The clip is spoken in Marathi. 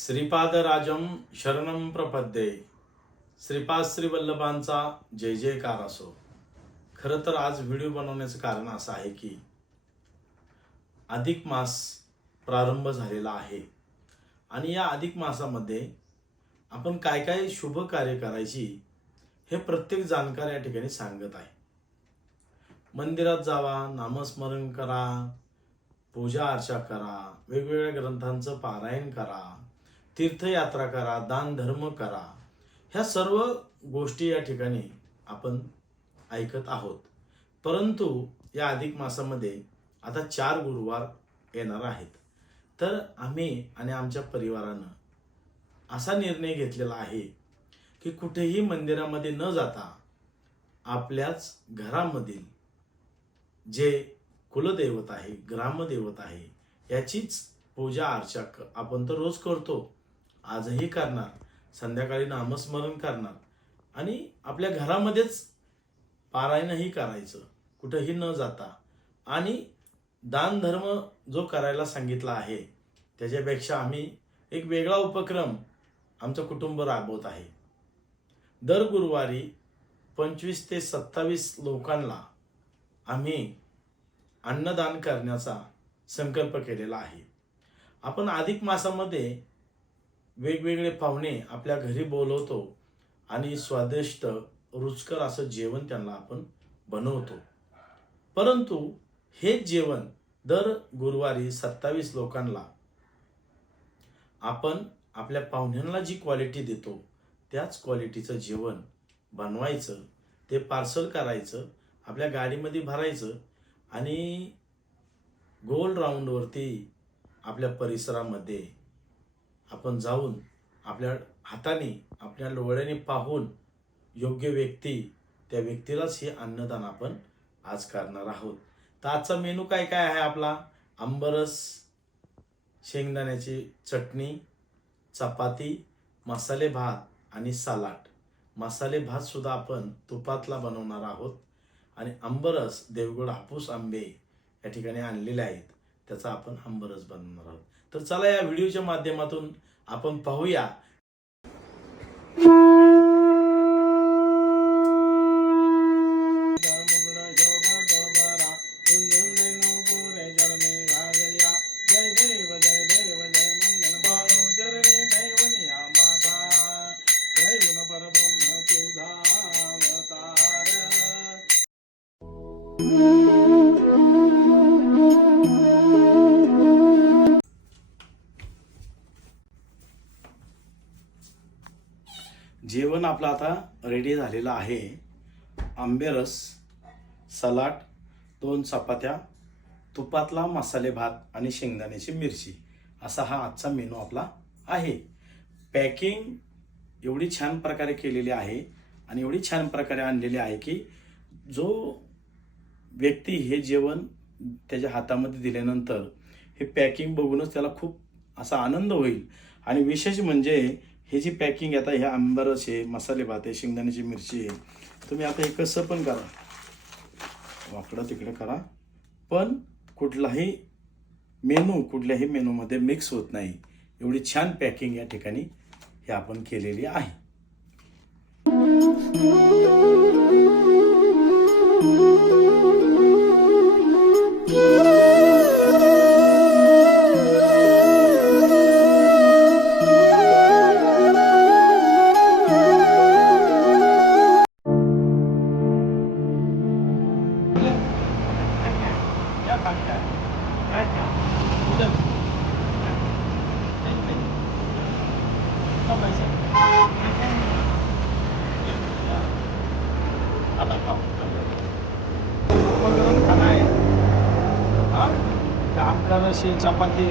श्रीपादराजम शरणम प्रपद्ये. श्रीपाद श्री वल्लभांचा जय जयकार असो. खरं तर आज व्हिडिओ बनवण्याचं कारण असं आहे की अधिक मास प्रारंभ झालेला आहे आणि या अधिक मासामध्ये आपण काय काय शुभ कार्य करायची हे प्रत्येक जाणकार या ठिकाणी सांगत आहे. मंदिरात जावा, नामस्मरण करा, पूजा अर्चा करा, वेगवेगळ्या ग्रंथांचं पारायण करा, तीर्थयात्रा करा, दान धर्म करा, ह्या सर्व गोष्टी या ठिकाणी आपण ऐकत आहोत. परंतु या अधिक मासामध्ये आता 4 गुरुवार येणार आहेत. तर आम्ही आणि आमच्या परिवारानं असा निर्णय घेतलेला आहे की कुठेही मंदिरामध्ये न जाता आपल्याच घरामधील जे कुलदैवत आहे, ग्रामदैवत आहे, याचीच पूजा अर्चा आपण तर रोज करतो, आजही करणार, संध्याकाळी नामस्मरण करणार आणि आपल्या घरामध्येच पारायणही करायचं, कुठेही न जाता. आणि दान धर्म जो करायला सांगितला आहे त्याच्यापेक्षा आम्ही एक वेगळा उपक्रम आमचं कुटुंब राबवत आहे. दर गुरुवारी 25 ते 27 लोकांना आम्ही अन्नदान करण्याचा संकल्प केलेला आहे. आपण अधिक मासामध्ये वेगवेगळे पाहुणे आपल्या घरी बोलवतो आणि स्वादिष्ट रुचकर असं जेवण त्यांना आपण बनवतो. परंतु हे जेवण दर गुरुवारी 27 लोकांना आपण आपल्या पाहुण्यांना जी क्वालिटी देतो त्याच क्वालिटीचं जेवण बनवायचं, ते पार्सल करायचं, आपल्या गाडीमध्ये भरायचं आणि गोल राऊंडवरती आपल्या परिसरामध्ये आपण जाऊन आपल्या हाताने, आपल्या डोळ्याने पाहून योग्य व्यक्ती, त्या व्यक्तीलाच हे अन्नदान आपण आज करणार आहोत. तर आजचा मेनू काय काय आहे आपला? आंबरस, शेंगदाण्याची चटणी, चपाती, मसाले भात आणि सलाड. मसाले भात सुद्धा आपण तुपातला बनवणार आहोत आणि आंबरस देवगड हापूस आंबे या ठिकाणी आणलेले आहेत, त्याचा आपण आंबरस बनवणार आहोत. तर चला या व्हिडिओच्या माध्यमातून आपण पाहूया जेवण आपलं आता रेडी झालेलं आहे. आंबेरस, सलाड, 2 चपात्या, तुपातला मसाले भात आणि शेंगदाण्याची मिरची, असा हा आजचा मेनू आपला आहे. पॅकिंग एवढी छान प्रकारे केलेली आहे आणि एवढी छान प्रकारे आणलेली आहे की जो व्यक्ती हे जेवण त्याच्या हातामध्ये दिल्यानंतर हे पॅकिंग बघूनच त्याला खूप असा आनंद होईल. आणि विशेष म्हणजे हे जी पॅकिंग आता ह्या आंबरस आहे, मसाले भात आहे, शेंगदाण्याची मिरची आहे, तुम्ही आता हे कसं पण करा, वाकडं तिकडं करा, पण कुठल्याही मेनूमध्ये मिक्स होत नाही, एवढी छान पॅकिंग या ठिकाणी हे आपण केलेली आहे. आंबरस, चपाती,